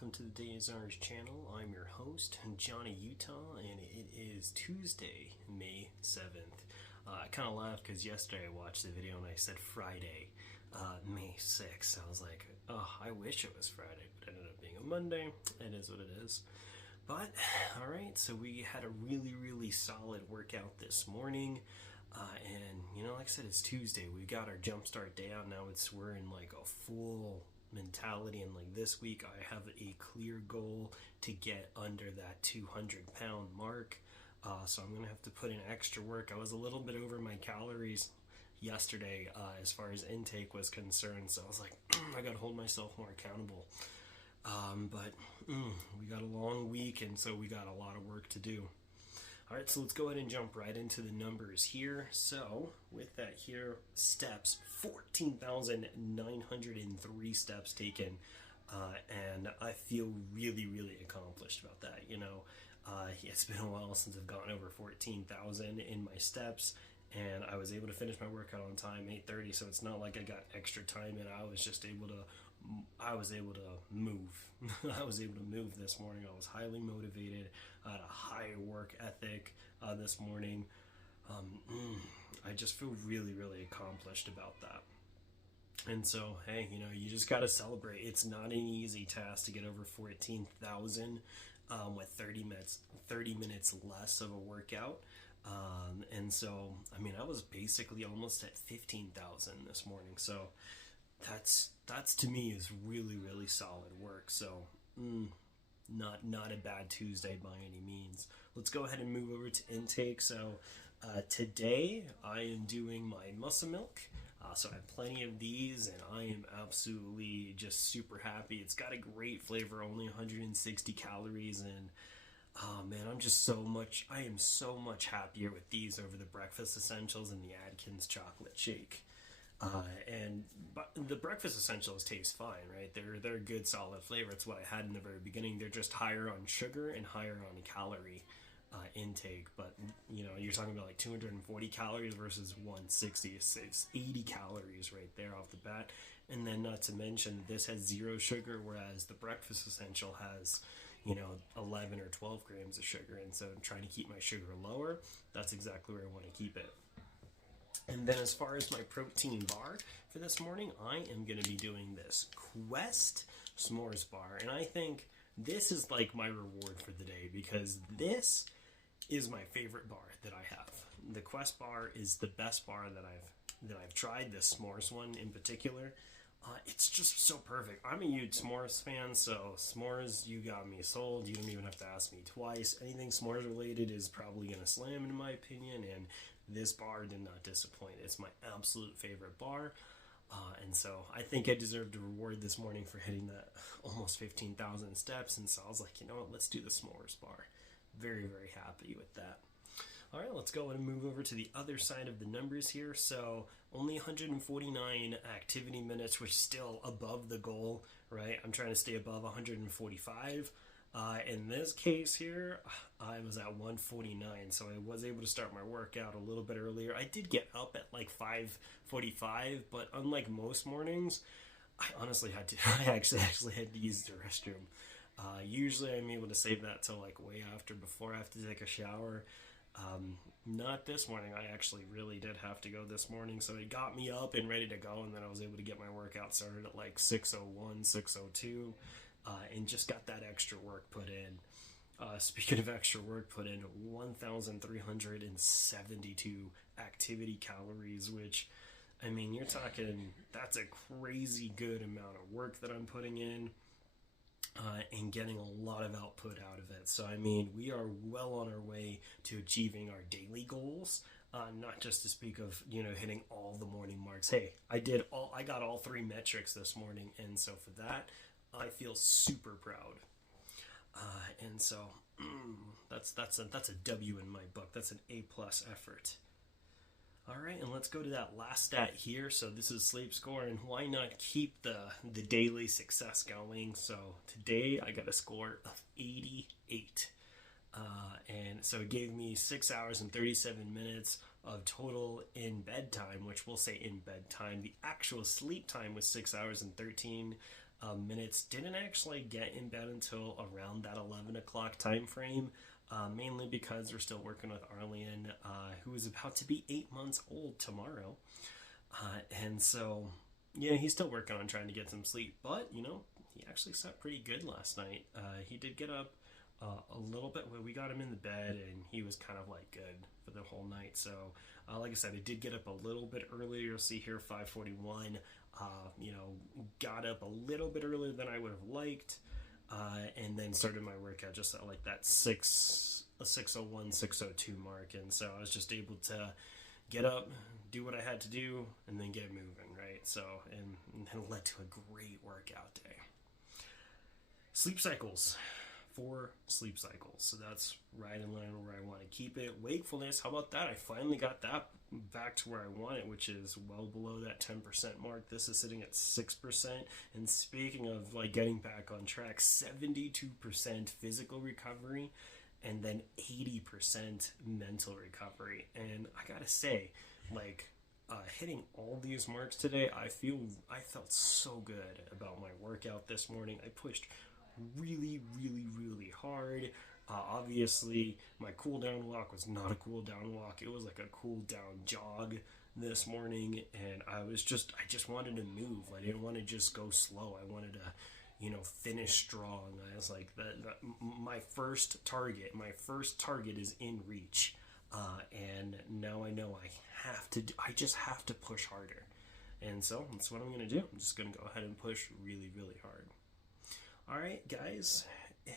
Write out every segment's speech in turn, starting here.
welcome to the TheDayIsOurz channel. I'm your host, Johnny Utah, and it is Tuesday, May 7th. I kind of laughed because yesterday I watched the video and I said Friday, May 6th. I was like, oh, I wish it was Friday, but it ended up being a Monday. It is what it is. But, alright, so we had a really solid workout this morning. And, you know, like I said, it's Tuesday. We got our jumpstart day out. Now we're in like a full mentality, and like this week I have a clear goal to get under that 200-pound mark, so I'm gonna have to put in extra work. I was a little bit over my calories yesterday as far as intake was concerned, so I was like, I gotta hold myself more accountable, but we got a long week, and so we got a lot of work to do. Alright, so let's go ahead and jump right into the numbers here. So, with that here, steps, 14,903 steps taken, and I feel really accomplished about that, you know. It's been a while since I've gone over 14,000 in my steps, and I was able to finish my workout on time, 8:30, so it's not like I got extra time in. I was able to move. I was able to move this morning. I was highly motivated. I had a high work ethic this morning. I just feel really accomplished about that. And so, hey, you know, you just got to celebrate. It's not an easy task to get over 14,000 with 30 minutes less of a workout. And so, I mean, I was basically almost at 15,000 this morning. So that's to me is really solid work. So not a bad Tuesday by any means. Let's go ahead and move over to intake. So today I am doing my muscle milk. So I have plenty of these, and I am absolutely just super happy. It's got a great flavor, only 160 calories, and oh man, I am so much happier with these over the breakfast essentials and the Atkins chocolate shake. But the breakfast essentials taste fine, right? They're a good solid flavor. It's what I had in the very beginning. They're just higher on sugar and higher on calorie intake. But you know, you're talking about like 240 calories versus 160. It's 80 calories right there off the bat. And then not to mention, this has 0 sugar, whereas the breakfast essential has, you know, 11 or 12 grams of sugar. And so I'm trying to keep my sugar lower. That's exactly where I want to keep it. And then as far as my protein bar for this morning, I am going to be doing this Quest S'mores bar. And I think this is like my reward for the day, because this is my favorite bar that I have. The Quest bar is the best bar that I've tried, this s'mores one in particular. It's just so perfect. I'm a huge s'mores fan, so s'mores, you got me sold. You don't even have to ask me twice. Anything s'mores related is probably going to slam in my opinion, and this bar did not disappoint. It's my absolute favorite bar, and so I think I deserved a reward this morning for hitting that almost 15,000 steps, and so I was like, you know what, let's do the s'mores bar. Very happy with that. All right, let's go and move over to the other side of the numbers here. So only 149 activity minutes, which is still above the goal, right? I'm trying to stay above 145. In this case here, I was at 149, so I was able to start my workout a little bit earlier. I did get up at like 5:45, but unlike most mornings, I honestly had to. I actually had to use the restroom. Usually, I'm able to save that till like way after, before I have to take a shower. Not this morning. I actually really did have to go this morning, so it got me up and ready to go, and then I was able to get my workout started at like 6:01, 6:02. And just got that extra work put in. Speaking of extra work put in, 1,372 activity calories, which, I mean, you're talking, that's a crazy good amount of work that I'm putting in, and getting a lot of output out of it. So, I mean, we are well on our way to achieving our daily goals. Not just to speak of, you know, hitting all the morning marks. Hey, I got all 3 metrics this morning, and so for that, I feel super proud, and so that's a W in my book. That's an A+ effort. All right, and let's go to that last stat here. So this is sleep score, and why not keep the daily success going? So today I got a score of 88, and so it gave me 6 hours and 37 minutes of total in bed time, which we'll say in bed time. The actual sleep time was 6 hours and 13 minutes. Didn't actually get in bed until around that 11 o'clock time frame, mainly because we're still working with Arlian, who is about to be 8 months old tomorrow. And so, yeah, he's still working on trying to get some sleep, but, you know, he actually slept pretty good last night. He did get up a little bit. We got him in the bed, and he was kind of like good for the whole night. So, like I said, I did get up a little bit earlier. You'll see here 5:41. You know, got up a little bit earlier than I would have liked, and then started my workout just at like that 6:01, 6:02 mark. And so I was just able to get up, do what I had to do, and then get moving, right? So, and it led to a great workout day. Sleep cycles. 4 sleep cycles. So that's right in line where I want to keep it. Wakefulness, how about that? I finally got that back to where I want it, which is well below that 10% mark. This is sitting at 6%. And speaking of like getting back on track, 72% physical recovery and then 80% mental recovery. And I gotta say, like, hitting all these marks today, I felt so good about my workout this morning. I pushed really hard. Obviously, my cool down walk was not a cool down walk. It was like a cool down jog this morning, and I just wanted to move. I didn't want to just go slow. I wanted to, you know, finish strong. I was like, my first target is in reach, and now I know I just have to push harder, and so that's what I'm gonna do. I'm just gonna go ahead and push really hard. All right, guys,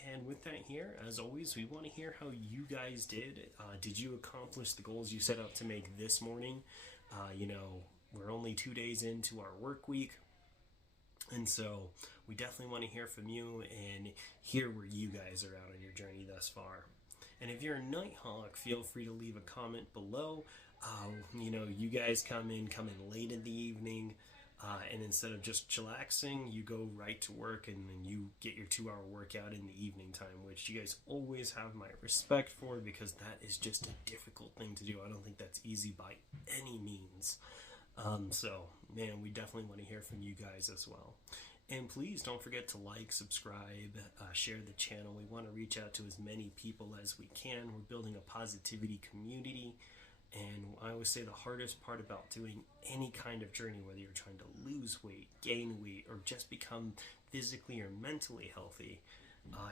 and with that here, as always, we want to hear how you guys did. Did you accomplish the goals you set out to make this morning? You know, we're only 2 days into our work week, and so we definitely want to hear from you and hear where you guys are at on your journey thus far. And if you're a Nighthawk, feel free to leave a comment below. You know, you guys come in late in the evening, and instead of just chillaxing, you go right to work, and then you get your 2-hour workout in the evening time, which you guys always have my respect for, because that is just a difficult thing to do. I don't think that's easy by any means. So, man, we definitely want to hear from you guys as well. And please don't forget to like, subscribe, share the channel. We want to reach out to as many people as we can. We're building a positivity community. And I always say the hardest part about doing any kind of journey, whether you're trying to lose weight, gain weight, or just become physically or mentally healthy,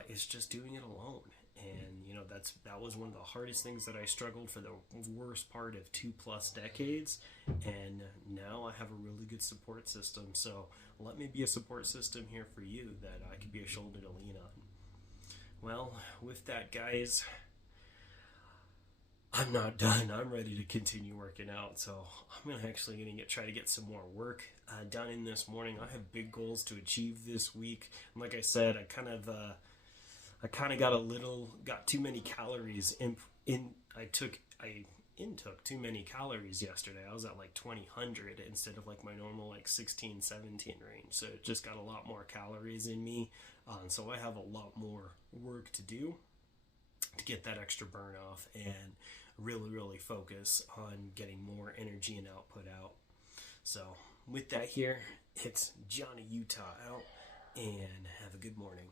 is just doing it alone. And, you know, that was one of the hardest things that I struggled for the worst part of 2+ decades. And now I have a really good support system. So let me be a support system here for you that I could be a shoulder to lean on. Well, with that, guys, I'm not done. I'm ready to continue working out, so I'm actually going to try to get some more work done in this morning. I have big goals to achieve this week. And like I said, I kind of got too many calories I intook too many calories yesterday. I was at like 2,000 instead of like my normal like 16, 17 range. So it just got a lot more calories in me. So I have a lot more work to do to get that extra burn off and really focus on getting more energy and output out. So with that here, it's Johnny Utah out, and have a good morning.